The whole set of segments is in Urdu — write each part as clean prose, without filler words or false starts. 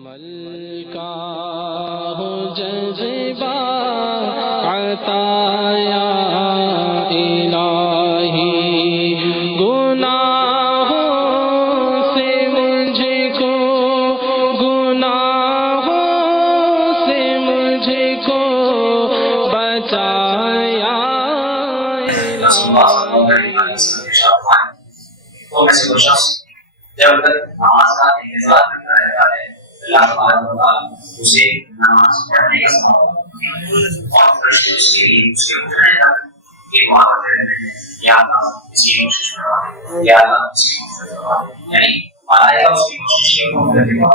عمل کا ہو جذبہ عطا یا الہی، گناہوں سے مجھ کو، گناہوں سے مجھ کو بچایا جب تک نماز کا انتظار کرتا رہتا ہے اللہ تبارک و تعالیٰ اسے نماز پڑھنے کا ثواب اور فرشتے اس کے لیے اس کے اٹھنے تک یہ دعا کرتے رہتے ہیں، یا اللہ اس کی کوشش کروا، یا اللہ اس کی کوشش کروا، یعنی ملائکہ اس کی کوشش کی مدد کروا۔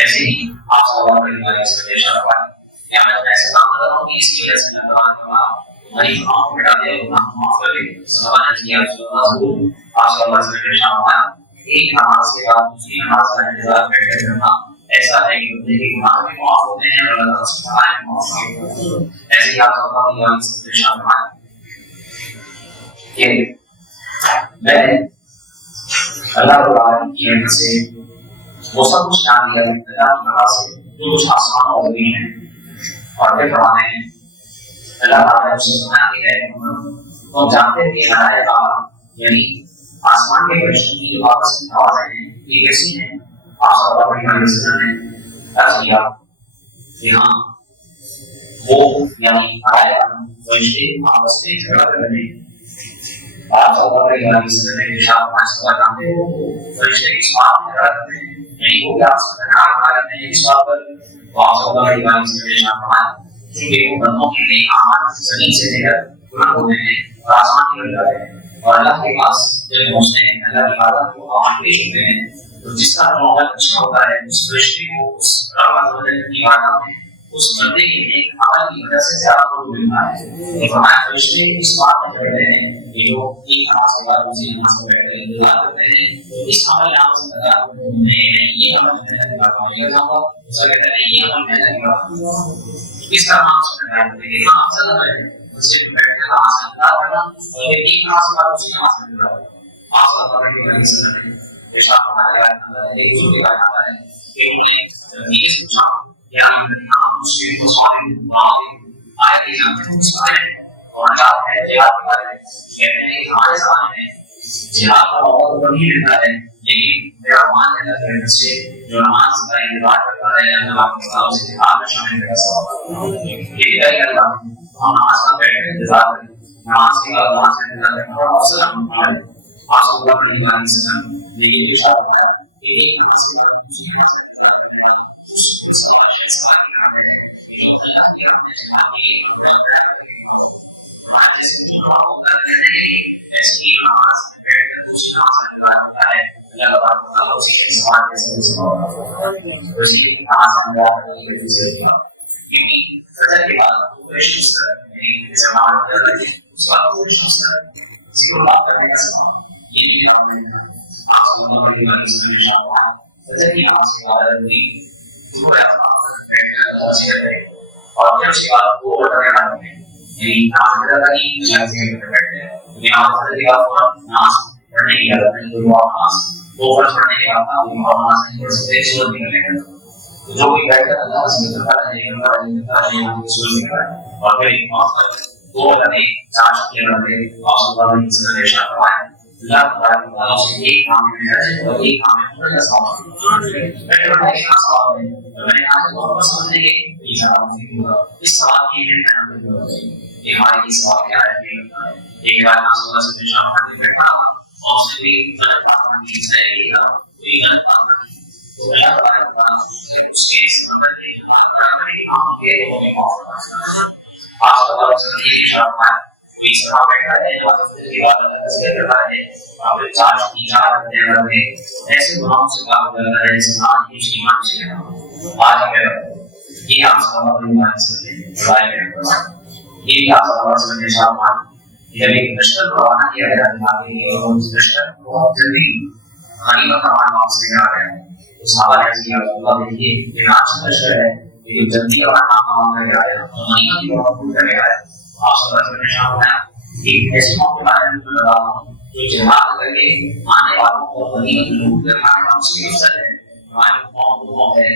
ایسے ہی آپ صلی اللہ علیہ وسلم نے فرمایا کہ میں ایسے کام کر رہا ہوں کہ اس کی وجہ سے اللہ تبارک و تعالیٰ ہماری گناہوں کو مٹا دے، گناہ معاف کر دے۔ صحابہ نے کیا رسول اللہ ضرور آپ صلی اللہ علیہ وسلم نے فرمایا ایک نماز کے بعد دوسری نماز کا انتظار کرتے رہنا ایسا ہے کہ بندے کے گناہ بھی معاف ہوتے ہیں اور اللہ سے خطائیں معاف ہوتی ہیں۔ ایسے ہی آپ صلی اللہ علیہ وسلم نے فرمایا کہ میں اللہ تعالیٰ کی رحمت سے وہ سب کچھ جان لیا اللہ تعالیٰ سے جو کچھ آسمان اور زمین ہے، اور پھر فرماتے ہیں اللہ تعالیٰ نے اسے سنا کہ ہے تم جانتے کہ ملائکہ یعنی آسمان کے فرشتوں کی جو آپس کی آوازیں ہیں یہ کیسی ہیں؟ آپ صلی اللہ علیہ وسلم نے عرض کیا کہ ہاں وہ یعنی ملائکہ فرشتے آپس میں جھگڑا کر رہے ہیں۔ آپ صلی اللہ علیہ وسلم نے ارشاد فرمایا جانتے ہو فرشتے کس بات میں جھگڑا کرتے ہیں؟ یعنی وہ کیا کرتے ہیں اس بات پر؟ تو آپ صلی اللہ علیہ وسلم نے ارشاد فرمایا کیونکہ وہ بندوں کے لیے اعمال زمین سے لے کر بلند ہوتے ہیں اور آسمان کی طرف جاتے ہیں، اور اللہ کے پاس جب پہنچتے ہیں اللہ کی عبادت کو عمل پیش ہوتے ہیں تو جس کا عمل اچھا ہوتا ہے اس فرشتے کو اس رب العزت کی عبادت میں اس بندے کے نیک عمل کی وجہ سے زیادہ قرب ملتا ہے۔ فرمایا فرشتے اس بات میں جڑتے ہیں کہ جو ایک نماز کے بعد دوسری نماز کو بیٹھ کر انتظار کرتے ہیں تو اس عمل نام سے لگا یہ عمل میں لگا جاؤں گا، اسے کہتے ہیں یہ عمل میں لگا اس کا نام سے لگا لیکن ہم افضل ہے اسے بیٹھ کر نماز کا انتظار کرنا اور ایک نماز کے بعد دوسری نماز کا انتظار کرنا۔ آپ صلی اللہ علیہ وسلم نے ارشاد فرمایا ایک بزرگ روایت آتا ہے کہ انہیں یہ پوچھا یا مسلم مسلمان آئے کہ جانتے ہیں مسلمان ہے اور جات ہے جہاد کے بارے میں کہتے ہیں کہ ہمارے زمانے میں جہاد کا موقع تو کبھی ملتا ہے لیکن میرا مان ہے اللہ سے جو نماز کا انتظار کرتا ہے اللہ کے ساتھ اسے جہاد میں شامل کرتا ہے۔ یہ کیا کرتا ہے ہم نماز کا بیٹھ کر انتظار کریں، نماز کے بعد نماز کا انتظار کریں اور افضل ہم پڑھیں۔ آپ صلی اللہ علیہ وسلم نے یہ ارشاد فرمایا کہ ایک نماز کے بعد دوسری نماز کا انتظار کرنے والا اس کا شخص کا نام ہے جو اللہ کی رحمت سے باقی ہمارا جس کو جو ہوتا ہے ایسی نماز میں بیٹھ کر دوسری نماز کا انتظار ہوتا ہے اللہ تعالیٰ اسی کے سوال جیسے سوال اسی نماز کا انتظار کرنے کے دوسرے کیونکہ فجر کے بعد کوئی شخص یعنی زمان کر رہے ہیں اس کا کوئی شخص ذکر اللہ کرنے کا سوال یہ کام ہے۔ آپ صلی اللہ علیہ وسلم نے فرمایا فجر کی نماز کے بعد بھی اور پھر اس کے بعد وہ وغیرہ ہوتے ہیں یعنی نماز ادا کی نماز بیٹھتے ہیں نماز کے بعد نماز پڑھنے کی عادت ہے کوئی اور نماز دو فرض پڑھنے کے بعد کوئی اور نماز نہیں پڑھ سکتے سورت نکلنے کا جو بھی بیٹھ کر اللہ سے کرتا رہے اور پھر نماز دو رکعتیں چار شکلیں رکھتے آپ صلی اللہ علیہ وسلم نے ارشاد فرمایا اللہ تبارک و تعالیٰ سے ایک کام میں ہے اور ایک کام میں پورا ثواب میں نے بتایا کیا ثواب ہے اور میں نے کہا کہ بہت سمجھنے کے یہ ثواب ہوگا اس ثواب کی میں بیان کروں گا کہ ہمارے یہ ثواب کیا ہے ایک بار آپ صلی اللہ علیہ وسلم نے شام میں بیٹھا اور اس نے بھی غلط بات کی سے کوئی غلط بات کی تو اللہ تبارک و تعالیٰ اس کے سمجھ کے جو برابری آپ کے آپ صلی اللہ علیہ وسلم نے ارشاد فرمایا کوئی سما بیٹھا ہے اور اس کے بعد ذکر کرتا ہے اور چار دن رہے ایسے گناہوں سے کام کرتا ہے جس آج کی ایمان سے آج میں یہ آپ صلی اللہ علیہ وسلم نے روایت ہے یہ آپ صلی اللہ علیہ وسلم نے ارشاد فرمایا جب ایک لشکر کو روانہ کیا گیا جہاد کے لیے اور اس لشکر بہت جلدی غنیمت کا مال واپس لے آ گیا تو صحابہ نے کہا رسول اللہ دیکھیے یہ اچھا لشکر ہے یہ جلدی اور کام کر کے آیا اور غنیمت کی بہت پور کر کے آیا آپ صلی اللہ علیہ وسلم نے ارشاد فرمایا ایک ایسے موقع پر رسول اللہ جو جہاد کر کے آنے والوں کو غنیمت لوٹ کر کھانے والوں سے افضل ہے ہمارے قوم ہے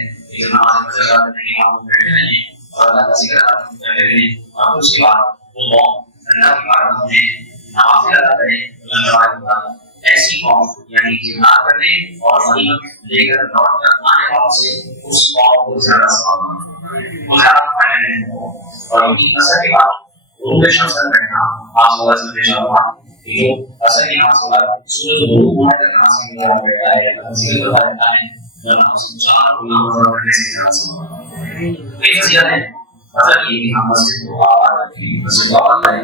آپ بیٹھے رہیے اور اللہ کا ذکر کرتے رہیے اور اس کے بعد وہ اللہ کی بارگاہ میں نوافل ادا کریں اللہ ایسی قوم یعنی جہاد کرنے اور غنیمت لے کر لوٹ کر آنے والوں سے اس قوم کو زیادہ ثواب گزارا فائدہ ہو اور ان کی اثر کے بعد روح کے شمس کا بیٹھنا آپ صلی اللہ علیہ وسلم نے فرمایا کہ جو اثر کی نماز کے بعد سورج غروب ہونے تک نماز کے بعد بیٹھتا ہے یا ذکر کرتا رہتا ہے اللہ اس چار گناہ کرنے سے زیادہ ثواب کئی فضیلت ہے مطلب یہ کہ ہم مسجد کو آباد رکھیں مسجد کو آباد کریں